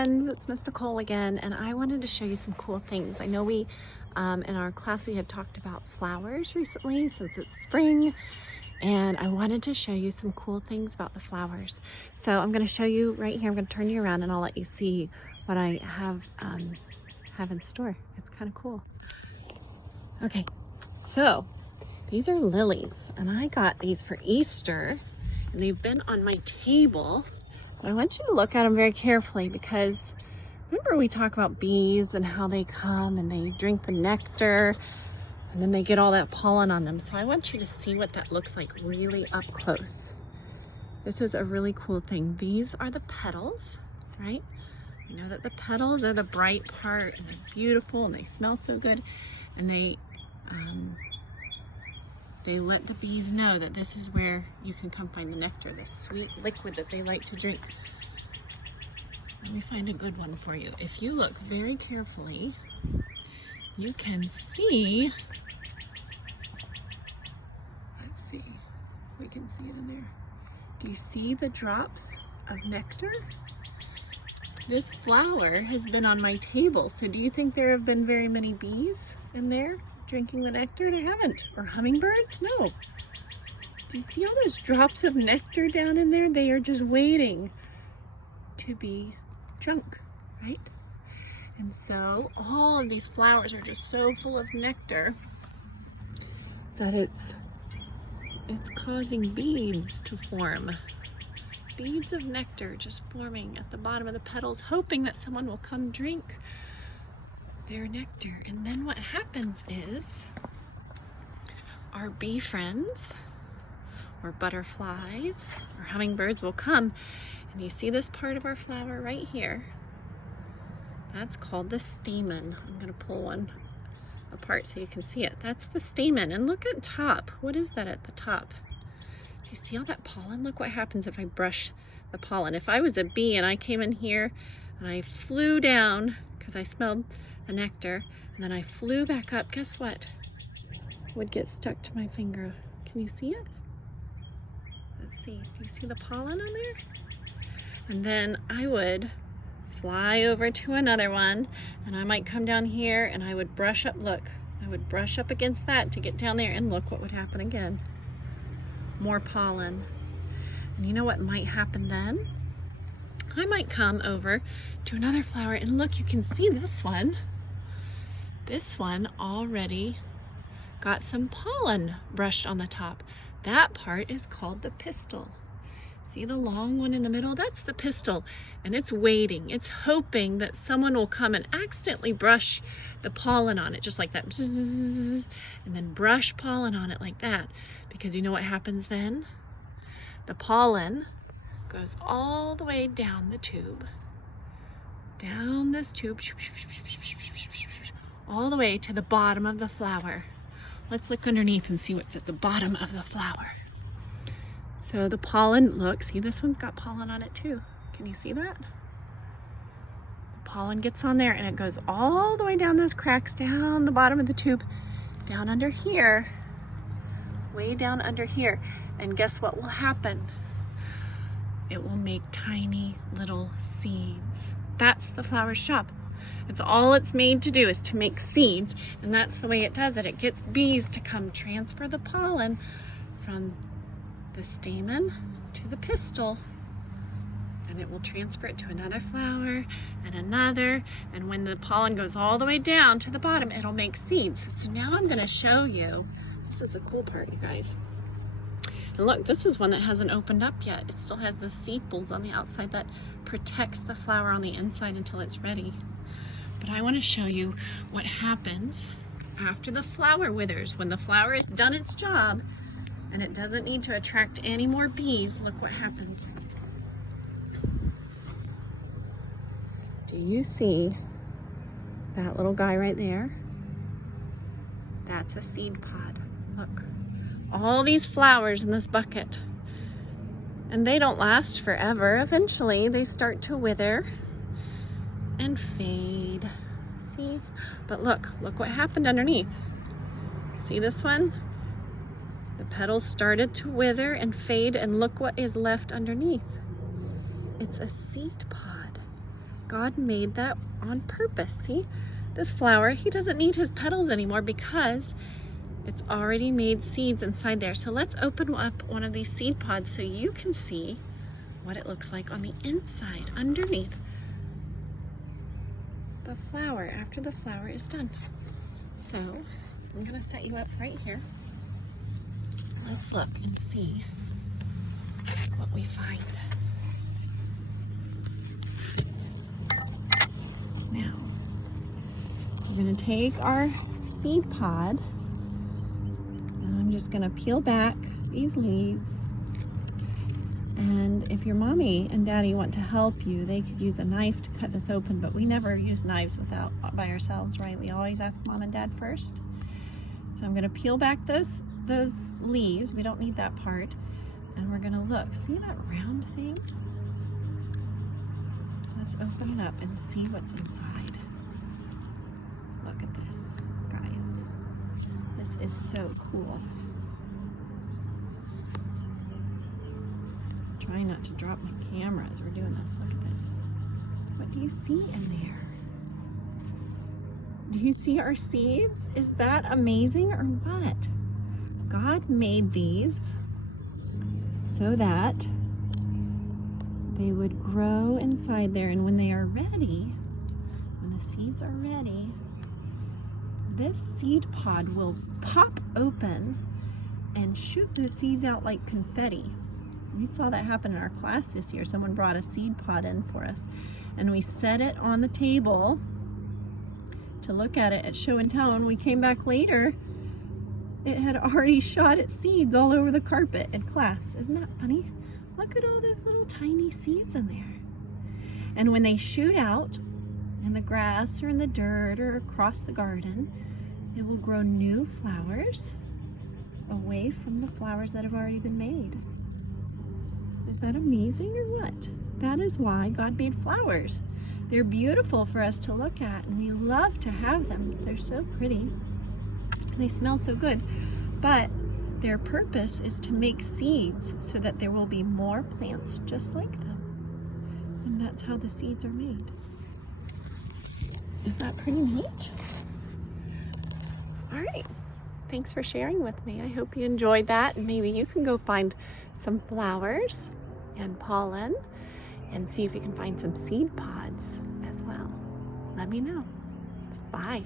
friends, it's Miss Nicole again, and I wanted to show you some cool things. I know we in our class we had talked about flowers recently since it's spring, and I wanted to show you some cool things about the flowers. So I'm going to show you right here. I'm going to turn you around and I'll let you see what I have in store. It's kind of cool. Okay, so these are lilies, and I got these for Easter, and they've been on my table. I want you to look at them very carefully because remember we talk about bees and how they come and they drink the nectar and then they get all that pollen on them. So I want you to see what that looks like really up close. This is a really cool thing. These are the petals, right? You know that the petals are the bright part and they're beautiful and they smell so good, and they let the bees know that this is where you can come find the nectar, this sweet liquid that they like to drink. Let me find a good one for you. If you look very carefully, you can see, let's see if we can see it in there. Do you see the drops of nectar? This flower has been on my table, so do you think there have been very many bees in there drinking the nectar? They haven't. Or hummingbirds? No. Do you see all those drops of nectar down in there? They are just waiting to be drunk, right? And so all of these flowers are just so full of nectar that it's causing beads to form. Beads of nectar just forming at the bottom of the petals, hoping that someone will come drink their nectar. And then what happens is our bee friends or butterflies or hummingbirds will come, and you see this part of our flower right here. That's called the stamen. I'm going to pull one apart so you can see it. That's the stamen. And look at top. What is that at the top? Do you see all that pollen? Look what happens if I brush the pollen. If I was a bee and I came in here and I flew down because I smelled the nectar, and then I flew back up, guess what? It would get stuck to my finger. Can you see it? Let's see. Do you see the pollen on there? And then I would fly over to another one, and I might come down here and I would brush up. Look, I would brush up against that to get down there, and look what would happen again. More pollen. And you know what might happen then? I might come over to another flower, and look, you can see this one. This one already got some pollen brushed on the top. That part is called the pistil. See the long one in the middle? That's the pistil, and it's waiting. It's hoping that someone will come and accidentally brush the pollen on it, just like that, and then brush pollen on it like that. Because you know what happens then? The pollen goes all the way down the tube, down this tube, all the way to the bottom of the flower. Let's look underneath and see what's at the bottom of the flower. So the pollen, look, see this one's got pollen on it too. Can you see that? The pollen gets on there and it goes all the way down those cracks, down the bottom of the tube, down under here, way down under here. And guess what will happen? It will make tiny little seeds. That's the flower's job. It's all it's made to do is to make seeds, and that's the way it does it. It gets bees to come transfer the pollen from the stamen to the pistil, and it will transfer it to another flower and another, and when the pollen goes all the way down to the bottom, it'll make seeds. So now I'm going to show you, this is the cool part, you guys. And look, this is one that hasn't opened up yet. It still has the sepals on the outside that protects the flower on the inside until it's ready. But I want to show you what happens after the flower withers. When the flower has done its job and it doesn't need to attract any more bees, look what happens. Do you see that little guy right there? That's a seed pod. Look, all these flowers in this bucket, and they don't last forever. Eventually they start to wither and fade. See? But look what happened underneath. See this one? The petals started to wither and fade, and look what is left underneath. It's a seed pod. God made that on purpose. See, this flower, he doesn't need his petals anymore because it's already made seeds inside there. So let's open up one of these seed pods so you can see what it looks like on the inside, underneath the flower, after the flower is done. So I'm gonna set you up right here. Let's look and see what we find. Now, we're gonna take our seed pod and I'm just gonna peel back these leaves. And if your mommy and daddy want to help you, they could use a knife to cut this open, but we never use knives by ourselves, right? We always ask mom and dad first. So I'm gonna peel back those leaves. We don't need that part. And we're gonna look. See that round thing? Let's open it up and see what's inside. Look at this, guys. This is so cool. Trying not to drop my camera as we're doing this. Look at this. What do you see in there? Do you see our seeds? Is that amazing or what? God made these so that they would grow inside there, and when they are ready, when the seeds are ready, this seed pod will pop open and shoot the seeds out like confetti. We saw that happen in our class this year. Someone brought a seed pod in for us and we set it on the table to look at it at show and tell. And we came back later, it had already shot its seeds all over the carpet in class. Isn't that funny? Look at all those little tiny seeds in there. And when they shoot out in the grass or in the dirt or across the garden, it will grow new flowers away from the flowers that have already been made. Is that amazing or what? That is why God made flowers. They're beautiful for us to look at, and we love to have them. They're so pretty. They smell so good. But their purpose is to make seeds so that there will be more plants just like them. And that's how the seeds are made. Is that pretty neat? All right. Thanks for sharing with me. I hope you enjoyed that, and maybe you can go find some flowers and pollen and see if you can find some seed pods as well. Let me know. Bye.